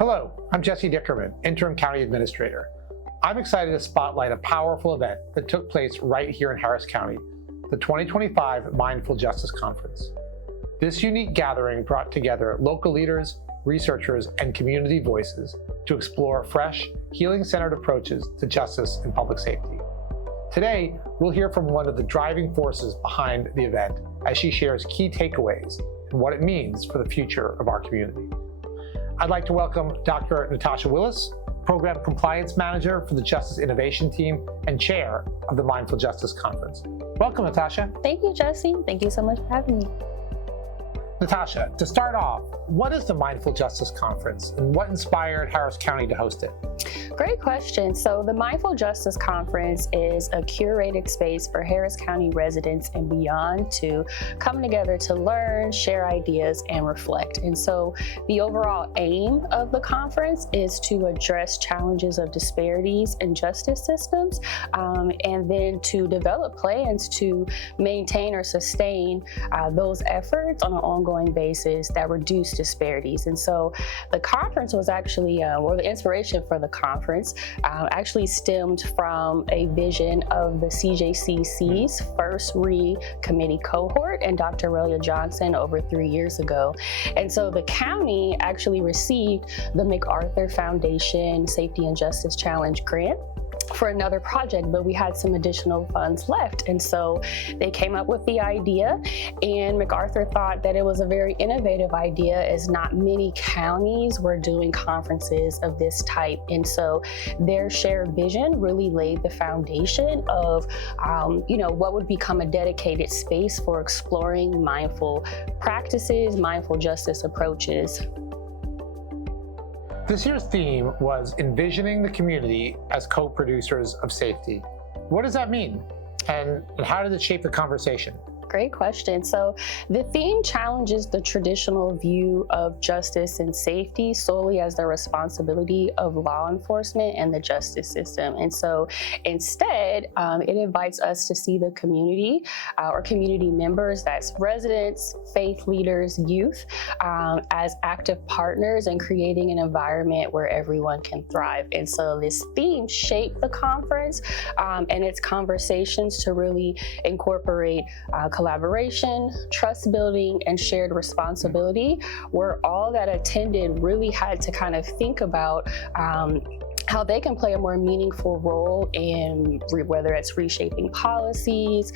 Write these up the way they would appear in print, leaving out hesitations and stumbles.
Hello, I'm Jesse Dickerman, Interim County Administrator. I'm excited to spotlight a powerful event that took place right here in Harris County, the 2025 Mindful Justice Conference. This unique gathering brought together local leaders, researchers, and community voices to explore fresh, healing-centered approaches to justice and public safety. Today, we'll hear from one of the driving forces behind the event as she shares key takeaways and what it means for the future of our community. I'd like to welcome Dr. Natasha Willis, Program Compliance Manager for the Justice Innovation Team and Chair of the Mindful Justice Conference. Welcome, Natasha. Thank you, Jesse. Thank you so much for having me. Natasha, to start off, what is the Mindful Justice Conference and what inspired Harris County to host it? Great question. So the Mindful Justice Conference is a curated space for Harris County residents and beyond to come together to learn, share ideas, and reflect. And so the overall aim of the conference is to address challenges of disparities in justice systems, and then to develop plans to maintain or sustain those efforts on an ongoing basis that reduce disparities. And so the conference was actually, or the inspiration for the conference actually stemmed from a vision of the CJCC's first committee cohort and Dr. Aurelia Johnson over 3 years ago. And so the county actually received the MacArthur Foundation Safety and Justice Challenge grant for another project, but we had some additional funds left. And so they came up with the idea, and MacArthur thought that it was a very innovative idea as not many counties were doing conferences of this type. And so their shared vision really laid the foundation of, what would become a dedicated space for exploring mindful practices, mindful justice approaches. This year's theme was envisioning the community as co-producers of safety. What does that mean? And how did it shape the conversation? Great question. So the theme challenges the traditional view of justice and safety solely as the responsibility of law enforcement and the justice system. And so instead, it invites us to see the community or community members, that's residents, faith leaders, youth, as active partners in creating an environment where everyone can thrive. And so this theme shaped the conference and its conversations to really incorporate collaboration, trust building, and shared responsibility, where all that attended really had to kind of think about how they can play a more meaningful role in whether it's reshaping policies,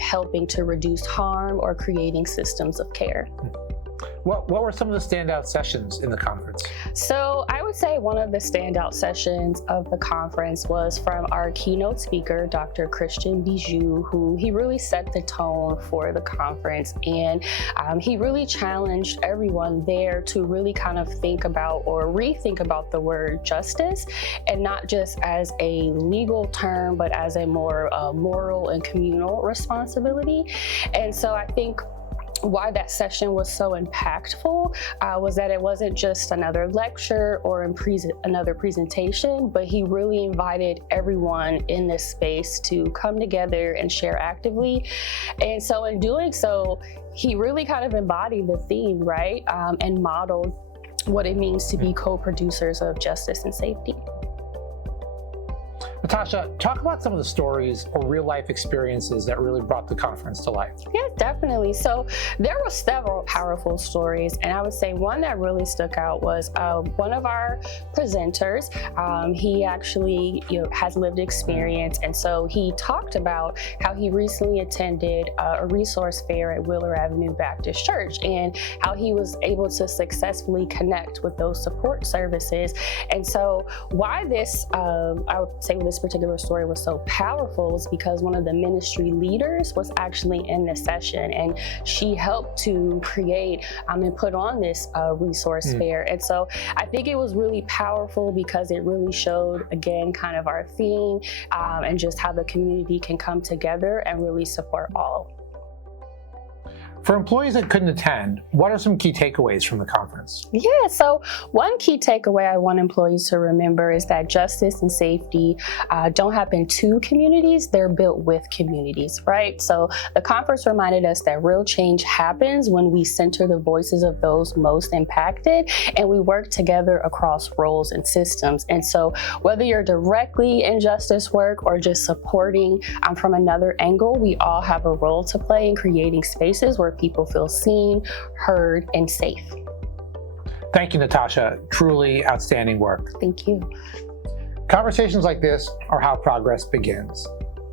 helping to reduce harm, or creating systems of care. What were some of the standout sessions in the conference? So I would say one of the standout sessions of the conference was from our keynote speaker, Dr. Christian Bijou, who he really set the tone for the conference. And he really challenged everyone there to really kind of think about or rethink about the word justice, and not just as a legal term, but as a more moral and communal responsibility. And so I think why that session was so impactful was that it wasn't just another lecture or another presentation, but he really invited everyone in this space to come together and share actively. And so in doing so, he really kind of embodied the theme, right? And modeled what it means to be co-producers of justice and safety. Natasha, talk about some of the stories or real-life experiences that really brought the conference to life. Yeah, definitely. So there were several powerful stories, and I would say one that really stuck out was one of our presenters. He actually has lived experience, and so he talked about how he recently attended a resource fair at Wheeler Avenue Baptist Church, and how he was able to successfully connect with those support services. And so why this, I would say this particular story was so powerful was because one of the ministry leaders was actually in the session, and she helped to create and put on this resource fair. And so I think it was really powerful because it really showed, again, kind of our theme and just how the community can come together and really support all. For employees that couldn't attend, what are some key takeaways from the conference? Yeah, so one key takeaway I want employees to remember is that justice and safety don't happen to communities, they're built with communities, right? So the conference reminded us that real change happens when we center the voices of those most impacted and we work together across roles and systems. And so whether you're directly in justice work or just supporting from another angle, we all have a role to play in creating spaces where people feel seen, heard, and safe. Thank you, Natasha. Truly outstanding work. Thank you. Conversations like this are how progress begins.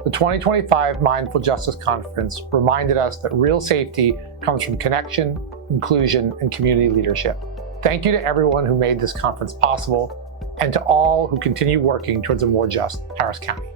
The 2025 Mindful Justice Conference reminded us that real safety comes from connection, inclusion, and community leadership. Thank you to everyone who made this conference possible and to all who continue working towards a more just Harris County.